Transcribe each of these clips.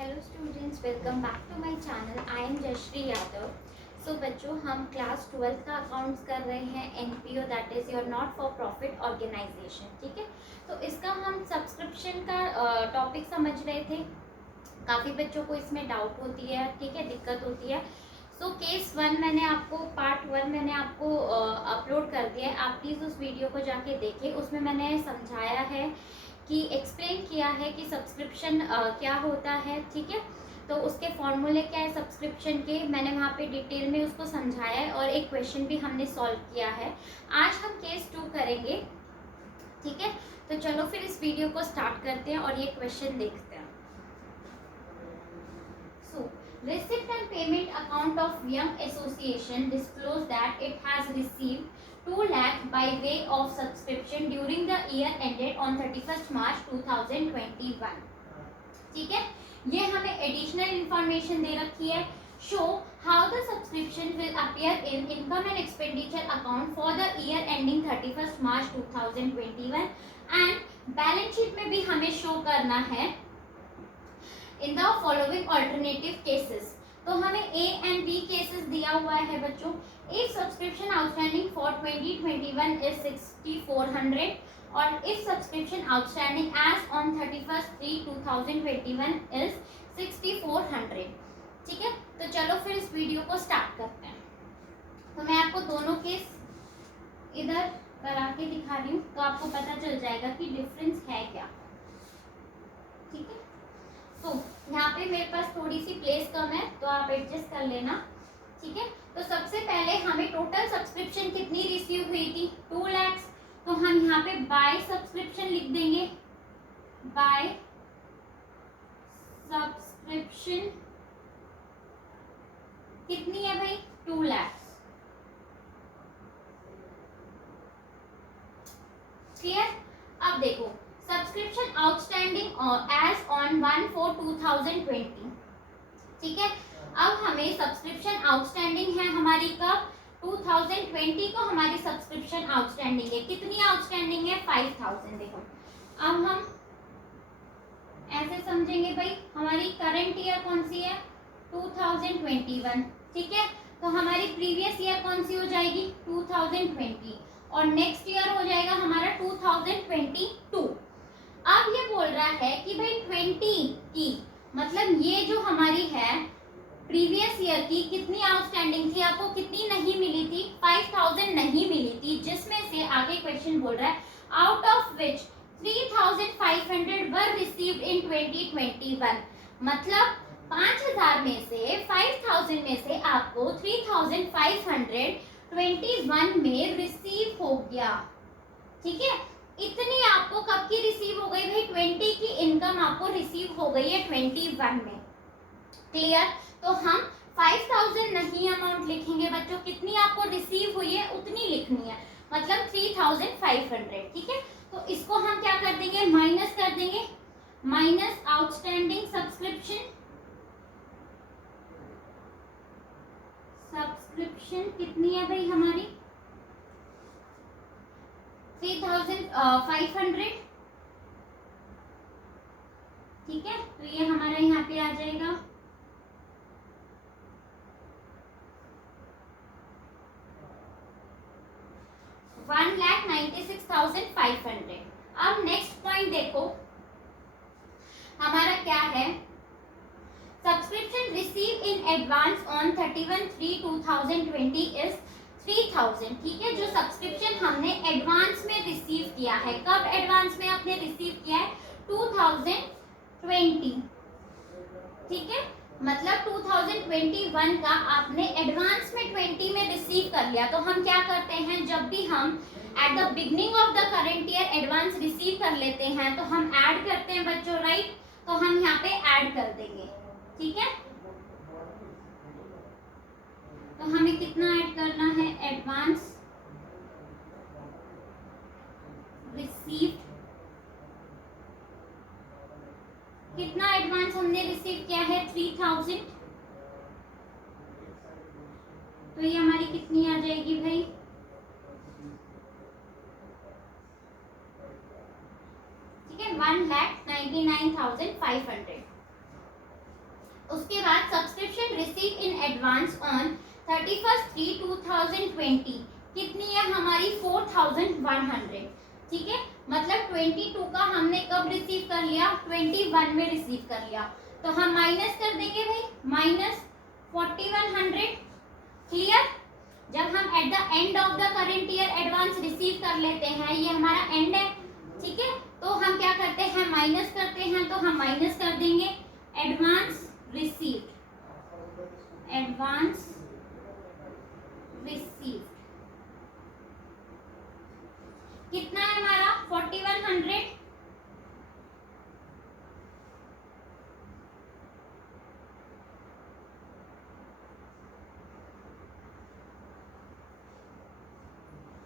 Hello students, welcome back to my channel. I am Jayshree Yadav. So बच्चों, हम class 12 का accounts कर रहे हैं NPO, that is your not for profit organisation. ठीक है, तो इसका हम सब्सक्रिप्शन का टॉपिक समझ रहे थे। काफ़ी बच्चों को इसमें डाउट होती है, ठीक है, दिक्कत होती है। सो केस 1 मैंने आपको, पार्ट 1 मैंने आपको अपलोड कर दिया है। आप प्लीज़ उस वीडियो को जाके देखें। उसमें मैंने समझाया है कि एक्सप्लेन किया है कि सब्सक्रिप्शन क्या होता है। ठीक है, तो उसके फॉर्मूले क्या है सब्सक्रिप्शन के, मैंने वहाँ पे डिटेल में उसको समझाया है और एक क्वेश्चन भी हमने सॉल्व किया है। आज हम केस 2 करेंगे। ठीक है, तो चलो फिर इस वीडियो को स्टार्ट करते हैं और ये क्वेश्चन देखते हैं। So, receipt and payment account of Young Association disclose that it has received 2 lakh by way of subscription during the year ended on 31st March 2021. ठीक है, ये हमें एडिशनल इंफॉर्मेशन दे रखी है। Show how the subscription will appear in income and expenditure account for the year ending 31st March 2021 and balance sheet में भी हमें show करना है in the following alternative cases. तो हमें ए एंड बी केसेस दिया हुआ है बच्चों। If subscription outstanding for 2021 is 6400 और if subscription outstanding as on 31st 3 2021 is 6400। ठीक है, तो चलो फिर इस वीडियो को स्टार्ट करते हैं। तो मैं आपको दोनों केस इधर करा के दिखा रही हूँ, तो आपको पता चल जाएगा कि डिफरेंस है क्या। ठीक है, तो यहाँ पे मेरे पास थोड़ी सी प्लेस कम है, तो आप एडजस्ट कर लेना। ठीक है, तो सबसे पहले हमें टोटल सब्सक्रिप्शन कितनी रिसीव हुई थी, 2 लाख। तो हम यहाँ पे बाय सब्सक्रिप्शन लिख देंगे। बाय सब्सक्रिप्शन कितनी है भाई, 2 लाख। क्लियर। अब देखो सब्सक्रिप्शन आउटस्टैंडिंग एज ऑन 1/4/2020। ठीक है, अब हमें सब्सक्रिप्शन आउटस्टैंडिंग है हमारी कब, 2020 को हमारी सब्सक्रिप्शन आउटस्टैंडिंग है। कितनी आउटस्टैंडिंग है, 5000। देखो अब हम ऐसे समझेंगे भाई, हमारी करंट ईयर कौन सी है, 2021। ठीक है, तो हमारी प्रीवियस ईयर कौन सी हो जाएगी, 2020 और नेक्स्ट ईयर हो जाएगा हमारा 2022। अब ये बोल रहा है कि भाई 20 की मतलब ये जो हमारी है प्रीवियस ईयर की कितनी आउटस्टैंडिंग थी, आपको कितनी नहीं मिली थी, 5000 नहीं मिली थी, जिसमें से आगे क्वेश्चन बोल रहा है out of which 3500 were received in 2021। मतलब 5000 में से 5000 में से आपको 3521 में रिसीव हो गया। ठीक है, इतनी आपको कब की रिसीव हो गई भाई, 20 की इनकम आपको रिसीव हो गई है 21 में। क्लियर। तो हम 5000 नहीं अमाउंट लिखेंगे बच्चों, कितनी आपको रिसीव हुई है उतनी लिखनी है, मतलब 3500। ठीक है, तो इसको हम क्या कर देंगे, माइनस कर देंगे, माइनस आउटस्टैंडिंग सब्सक्रिप्शन। सब्सक्रिप्शन कितनी है भाई हमारी, 3500। ठीक है, तो ये हमारा यहाँ पे आ जाएगा 1,96,500। अब नेक्स्ट पॉइंट देखो हमारा क्या है, subscription receive in advance on 31/3/2020 is 3000। ठीक है, जो सब्सक्रिप्शन हमने एडवांस में रिसीव किया है, कब एडवांस में आपने रिसीव किया है, 2020। ठीक है, मतलब 2021 का आपने एडवांस में 20 में रिसीव कर लिया। तो हम क्या करते हैं, जब भी हम at the beginning of the current year advance receive कर लेते हैं तो हम ऐड करते हैं बच्चों, राइट। तो हम यहाँ पे ऐड कर देंगे। ठीक है, तो हमें कितना ऐड करना है, एडवांस रिसीव्ड, कितना एडवांस हमने रिसीव किया है, 3000। तो ये हमारी कितनी आ जाएगी भाई, ठीक है, 1,99,500। उसके बाद subscription receive in advance on 31/3/2020 कितनी है हमारी 4100, ठीक है। मतलब 22 का हमने कब रिसीव कर लिया, 21 में रिसीव कर लिया, तो हम माइनस कर देंगे भाई, -4100। क्लियर। जब हम at the end of the current year advance receive कर लेते हैं, ये हमारा एंड है, ठीक है, तो हम क्या करते हैं, माइनस करते हैं, तो हम माइनस कर देंगे एडवांस रिसीव्ड, एडवांस रिसीव्ड कितना है हमारा 4100।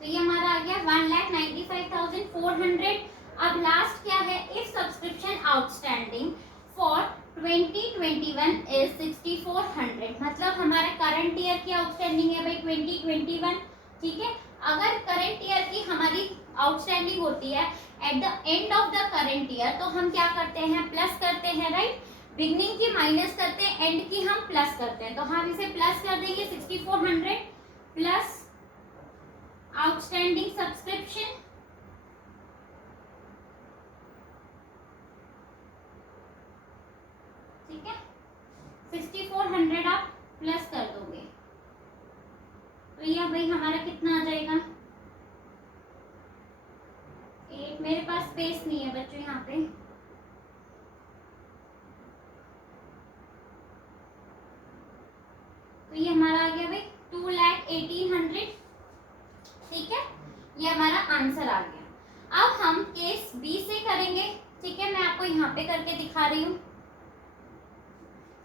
तो ये हमारा आ गया 1,95,400। अब लास्ट क्या है, if subscription outstanding for 2021 is 6400, मतलब हमारा करंट ईयर की आउटस्टैंडिंग है भाई 2021, ठीक है। अगर करंट ईयर की हमारी आउटस्टैंडिंग होती है at the end of the current year, तो हम क्या करते हैं, प्लस करते हैं, राइट। बिगनिंग की माइनस करते हैं, एंड की हम प्लस करते हैं, तो हम इसे प्लस कर देंगे 6400 प्लस आउटस्टैंडिंग सब्सक्रिप्शन, ठीक है, 6400 आप प्लस कर दोगे, तो यह भाई हमारा कितना आ जाएगा 8। मेरे पास स्पेस नहीं है बच्चों यहाँ पे, तो ये हमारा आ गया भाई 2,18,000, ठीक है। ये हमारा आंसर आ गया। अब हम केस बी से करेंगे, ठीक है, मैं आपको यहाँ पे करके दिखा रही हूँ।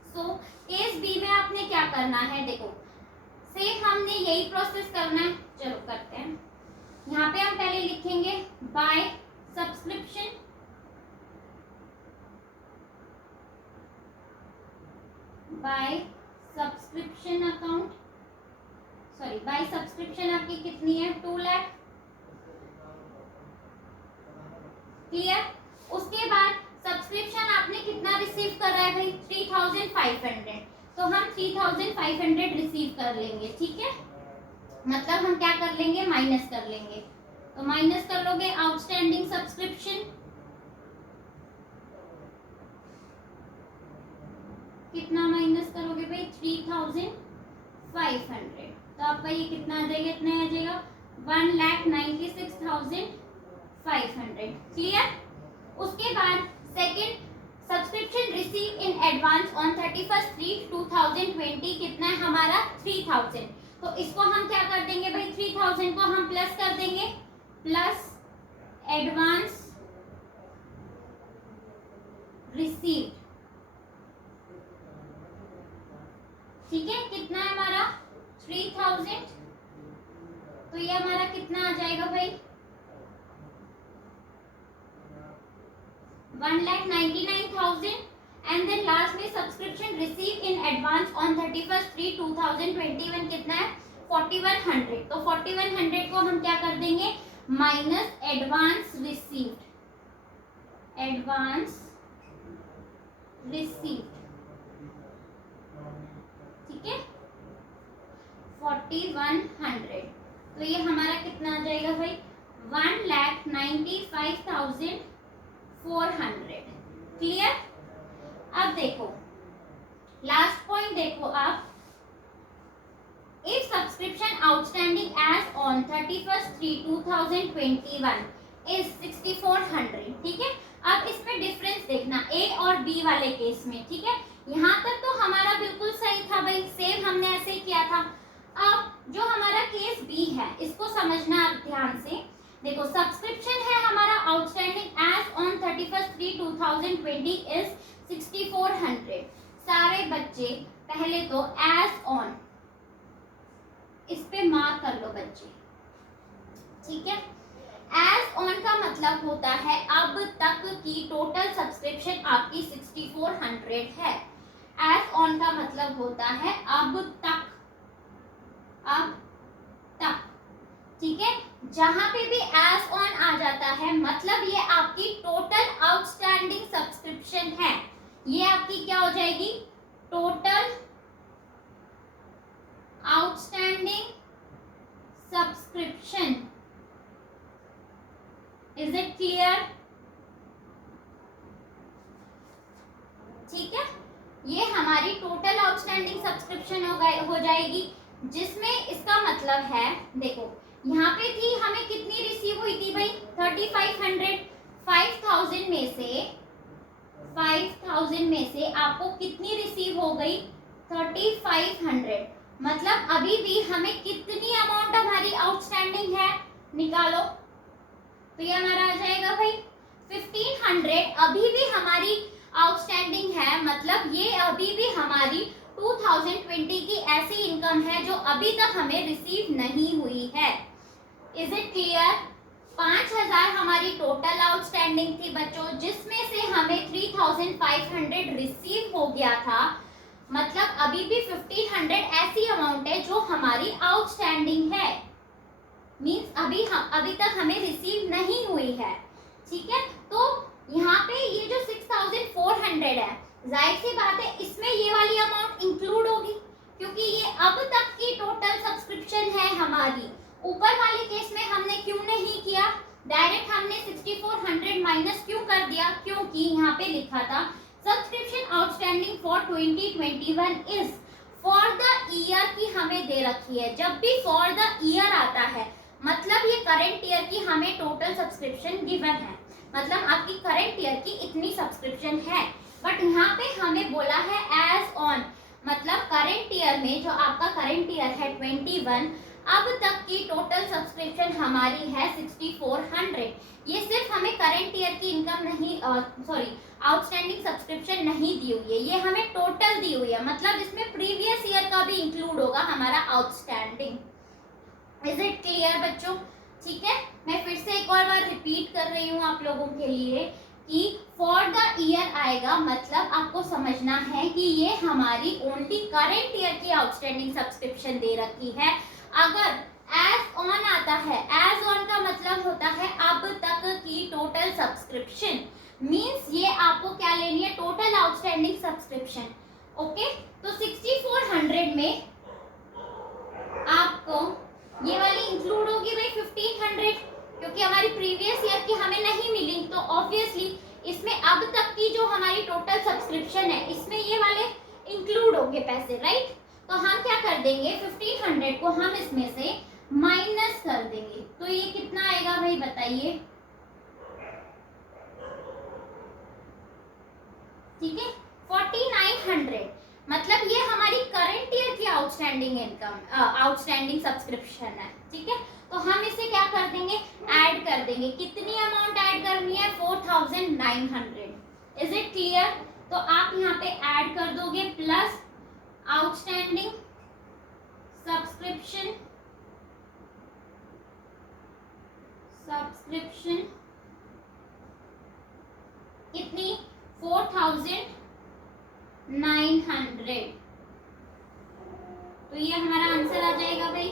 सो केस बी में आपने क्या करना है, देखो सेम हमने यही प्रोसेस करना है, चलो करते हैं। यहाँ पे हम पहले लिखेंगे by subscription, by subscription account, sorry by subscription आपकी कितनी है 2 लाख, क्लियर। उसके बाद सब्सक्रिप्शन आपने कितना रिसीव कर रहा है भाई 3,500, तो हम 3,500 रिसीव कर लेंगे, ठीक है। मतलब हम क्या कर लेंगे, माइनस कर लेंगे, तो माइनस कर लोगे आउटस्टैंडिंग सब्सक्रिप्शन, कितना माइनस करोगे भाई 3,500, तो आपका ये कितना आ जाएगा, इतना आ जाएगा 1,96,500, क्लियर। उसके बाद second subscription receive in advance on 31/3/2020 कितना है हमारा 3,000, तो इसको हम क्या कर देंगे भाई 3,000 को हम प्लस कर देंगे, प्लस एडवांस रिसीव्ड, ठीक है, कितना है हमारा 3,000, तो ये हमारा कितना आ जाएगा भाई 1,99,000, एंड देन लास्ट में subscription receive in advance on 31/3/2021 कितना है 4,100, तो 4,100 को हम क्या कर देंगे minus advance received, advance received, ठीक है 4,100, तो ये हमारा कितना आ जाएगा भाई 1,95,400, क्लियर। अब देखो लास्ट पॉइंट देखो आप, if subscription outstanding as on 31/3/2021 is 6,400, ठीक है। अब इसमें डिफरेंस देखना ए और बी वाले केस में, ठीक है। यहाँ तक तो हमारा बिल्कुल सही था भाई, सेम हमने ऐसे ही किया था। अब जो हमारा केस बी है इसको समझना आप ध्यान से, देखो सब्सक्रिप्शन है हमारा आउटस्टैंडिंग एज ऑन 31/3/2020 इज 6,400। सारे बच्चे पहले तो एज ऑन इस पे मार्क कर लो बच्चे, ठीक है। एज ऑन का मतलब होता है अब तक की टोटल सब्सक्रिप्शन आपकी 6,400 है। एज ऑन का मतलब होता है अब तक, अब तक, ठीक है। जहां पे भी एज ऑन आ जाता है मतलब ये आपकी टोटल आउटस्टैंडिंग सब्सक्रिप्शन है, ये आपकी क्या हो जाएगी total outstanding subscription. Is it clear? ठीक है, ये हमारी टोटल आउटस्टैंडिंग सब्सक्रिप्शन हो जाएगी, जिसमें इसका मतलब है, देखो यहाँ पे थी हमें कितनी रिसीव हुई थी भाई 3500, 5000 में से आपको कितनी रिसीव हो गई 3500, मतलब अभी भी हमें कितनी अमाउंट हमारी आउटस्टैंडिंग है निकालो, तो ये हमारा आ जाएगा भाई 1500 अभी भी हमारी आउटस्टैंडिंग है, मतलब ये अभी भी हमारी 2020 की ऐसी इनकम है जो अभी तक हमें रिसीव नहीं हुई है। Is it clear? 5000 हमारी टोटल आउटस्टैंडिंग थी बच्चों, जिसमें से हमें 3500 रिसीव हो गया था, मतलब अभी भी 1500 ऐसी अमाउंट है जो हमारी आउटस्टैंडिंग है, मींस अभी तक हमें रिसीव नहीं हुई है। ठीक है, तो यहाँ पे ये जो 6400 है, जाहिर सी बात है इसमें ये वाली अमाउंट इंक्लूड होगी, क्योंकि ये अब तक की टोटल सब्सक्रिप्शन है हमारी। ऊपर वाले केस में हमने क्यों नहीं किया, डायरेक्ट हमने 6400 माइनस क्यों कर दिया, क्योंकि यहाँ पे लिखा था subscription outstanding for 2021 is for the year की हमें दे रखी है। जब भी फॉर द ईयर आता है मतलब ये करंट ईयर की हमें टोटल सब्सक्रिप्शन गिवन है, मतलब आपकी करंट ईयर की इतनी सब्सक्रिप्शन है, बट यहाँ पे हमें बोला है एज ऑन, मतलब करंट ईयर में जो आपका करंट ईयर है 21, अब तक की टोटल सब्सक्रिप्शन हमारी है 6400। ये सिर्फ हमें करंट ईयर की इनकम नहीं, सॉरी आउटस्टैंडिंग सब्सक्रिप्शन नहीं दी हुई है, ये हमें टोटल दी हुई है, मतलब इसमें प्रीवियस ईयर का भी इंक्लूड होगा हमारा आउटस्टैंडिंग। इज इट क्लियर बच्चों? ठीक है, मैं फिर से एक और बार रिपीट कर रही हूँ आप लोगों के लिए कि फॉर द ईयर आएगा, मतलब आपको समझना है कि ये हमारी ओनली करंट ईयर की आउटस्टैंडिंग सब्सक्रिप्शन दे रखी है। अगर एज ऑन आता है, एज ऑन का मतलब होता है अब तक की टोटल सब्सक्रिप्शन, मींस ये आपको क्या लेनी है, टोटल आउटस्टैंडिंग सब्सक्रिप्शन। ओके, तो 6400 में आपको ये वाली इंक्लूड होगी भाई 1500, क्योंकि हमारी प्रीवियस ईयर की हमें नहीं मिली, तो ऑब्वियसली इसमें अब तक की जो हमारी टोटल सब्सक्रिप्शन है इसमें ये वाले इंक्लूड होंगे पैसे, राइट। तो हम क्या कर देंगे, 1500 को हम इसमें से माइनस कर देंगे, तो ये कितना आएगा भाई बताइए। ठीक है, 4900, मतलब ये हमारी करंट ईयर की आउटस्टैंडिंग इनकम, आउटस्टैंडिंग सब्सक्रिप्शन है। ठीक है, तो हम इसे क्या कर देंगे, ऐड कर देंगे। कितनी अमाउंट ऐड करनी है, 4900। Is it clear? तो आप यहाँ पे ऐड कर दोगे प्लस आउटस्टैंडिंग सब्सक्रिप्शन कितनी, 4900, तो ये हमारा आंसर आ जाएगा भाई।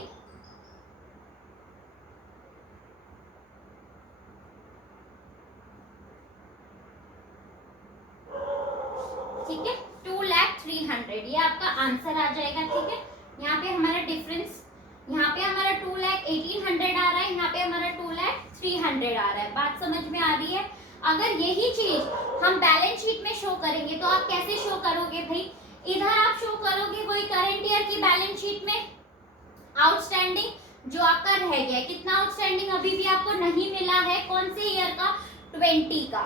ठीक है, 2,03,000 ये आपका आंसर आ जाएगा। ठीक है, यहाँ पे हमारा डिफरेंस, यहाँ पे हमारा 2,18,000 आ रहा है, यहाँ पे हमारा 2,03,000 आ रहा है। बात समझ में आ रही है? अगर यही चीज हम बैलेंस शीट में शो करेंगे तो आप कैसे शो करोगे भाई, इधर आप शो करोगे वही करंट ईयर की बैलेंस शीट में आउटस्टैंडिंग जो आपका रह गया है, कितना आउटस्टैंडिंग अभी भी आपको नहीं मिला है, कौन से ईयर का, 20 का।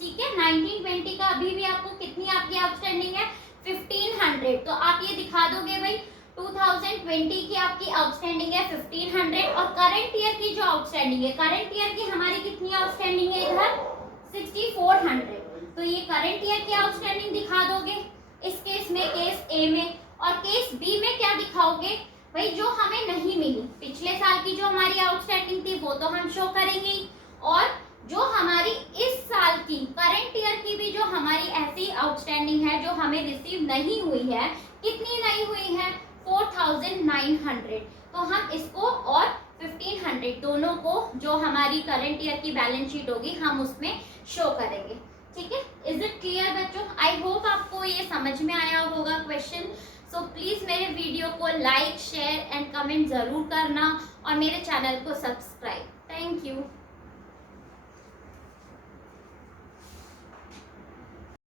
ठीक है, 1920 का अभी भी आपको कितनी आपकी आउटस्टैंडिंग है, 1500। तो आप ये दिखा दोगे भाई 2020 की आपकी आउटस्टैंडिंग है 1500, और करंट ईयर की जो आउटस्टैंडिंग है, करंट ईयर की हमारी कितनी आउटस्टैंडिंग है इधर 6400। तो ये करंट ईयर की आउटस्टैंडिंग दिखा दोगे इस केस में, केस ए में। और केस बी में क्या दिखाओगे भाई, जो हमें नहीं मिली पिछले साल की जो हमारी आउटस्टैंडिंग थी वो तो हम शो करेंगे ही, और जो हमारी इस साल की करंट ईयर की भी जो हमारी ऐसी आउटस्टैंडिंग है जो हमें रिसीव नहीं हुई है, कितनी नहीं हुई है, 4900। तो हम इसको और 1500 दोनों को जो हमारी करंट ईयर की बैलेंस शीट होगी हम उसमें शो करेंगे। ठीक है, इज इट क्लियर बच्चों? आई होप आपको ये समझ में आया होगा क्वेश्चन। सो प्लीज मेरे वीडियो को लाइक शेयर एंड कमेंट जरूर करना और मेरे चैनल को सब्सक्राइब। Thank you.